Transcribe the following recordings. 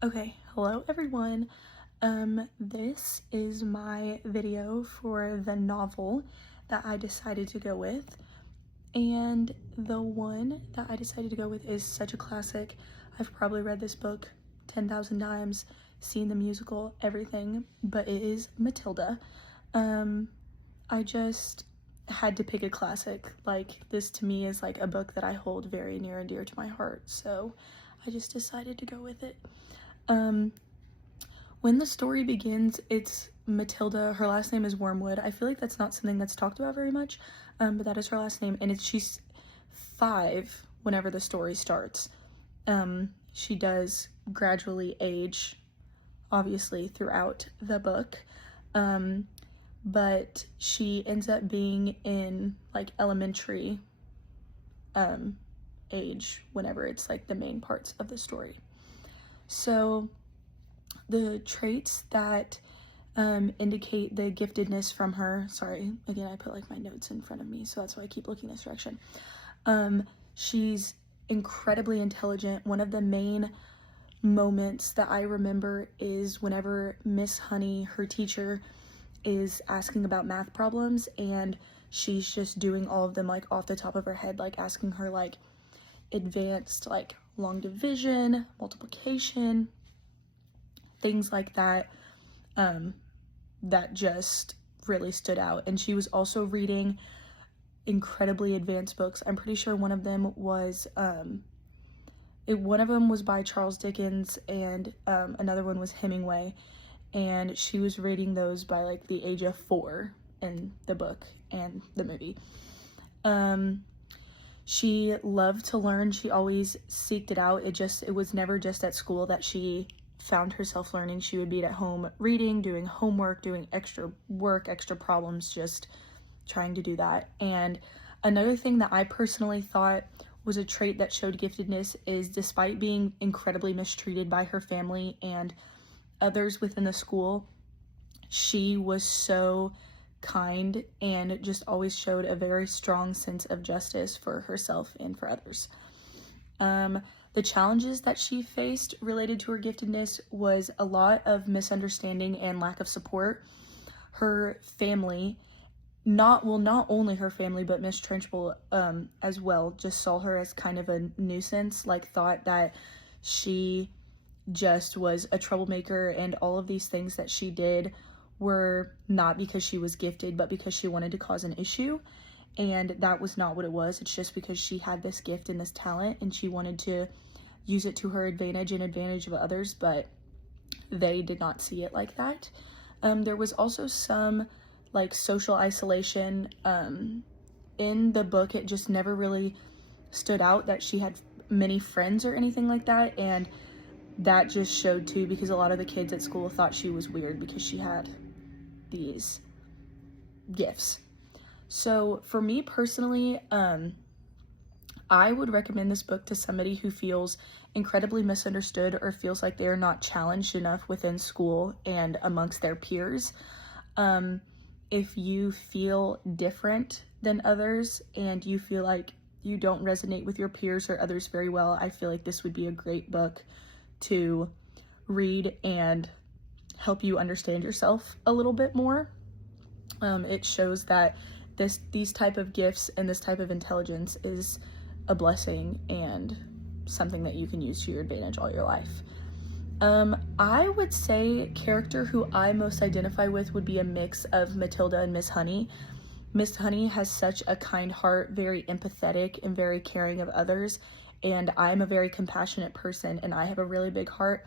Okay, hello everyone. This is my video for the novel that I decided to go with. And the one that I decided to go with is such a classic. I've probably read this book 10,000 times, seen the musical, everything, but it is Matilda. I just had to pick a classic. Like, this to me is like a book that I hold very near and dear to my heart, so I just decided to go with it. Um, when the story begins, it's Matilda. Her last name is Wormwood. I feel like that's not something that's talked about very much, but that is her last name, and she's 5 whenever the story starts. She does gradually age, obviously, throughout the book, but she ends up being in, like, elementary age whenever it's, like, the main parts of the story. So the traits that indicate the giftedness from her, sorry, again, I put like my notes in front of me, so that's why I keep looking this direction. She's incredibly intelligent. One of the main moments that I remember is whenever Miss Honey, her teacher, is asking about math problems, and she's just doing all of them like off the top of her head, like asking her like advanced like long division, multiplication, things like that, that just really stood out. And she was also reading incredibly advanced books. I'm pretty sure one of them was by Charles Dickens, and another one was Hemingway, and she was reading those by like the age of 4 in the book and the movie. She loved to learn. She always seeked it out. It was never just at school that she found herself learning. She would be at home reading, doing homework, doing extra work, extra problems, just trying to do that. And another thing that I personally thought was a trait that showed giftedness is, despite being incredibly mistreated by her family and others within the school, she was so kind and just always showed a very strong sense of justice for herself and for others. The challenges that she faced related to her giftedness was a lot of misunderstanding and lack of support. Her family, not only her family, but Miss Trunchbull as well, just saw her as kind of a nuisance, like thought that she just was a troublemaker, and all of these things that she did were not because she was gifted, but because she wanted to cause an issue. And that was not what it was. It's just because she had this gift and this talent, and she wanted to use it to her advantage and advantage of others, but they did not see it like that. There was also some like social isolation. In the book, it just never really stood out that she had many friends or anything like that, and that just showed too, because a lot of the kids at school thought she was weird because she had these gifts. So for me personally, I would recommend this book to somebody who feels incredibly misunderstood or feels like they are not challenged enough within school and amongst their peers. If you feel different than others and you feel like you don't resonate with your peers or others very well, I feel like this would be a great book to read and help you understand yourself a little bit more. It shows that these type of gifts and this type of intelligence is a blessing and something that you can use to your advantage all your life. I would say character who I most identify with would be a mix of Matilda and Miss Honey. Miss Honey has such a kind heart, very empathetic and very caring of others, and I'm a very compassionate person and I have a really big heart.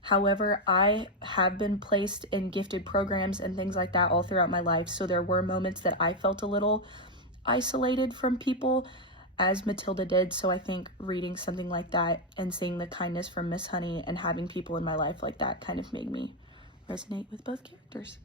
However, I have been placed in gifted programs and things like that all throughout my life, so there were moments that I felt a little isolated from people, as Matilda did. So I think reading something like that and seeing the kindness from Miss Honey and having people in my life like that kind of made me resonate with both characters.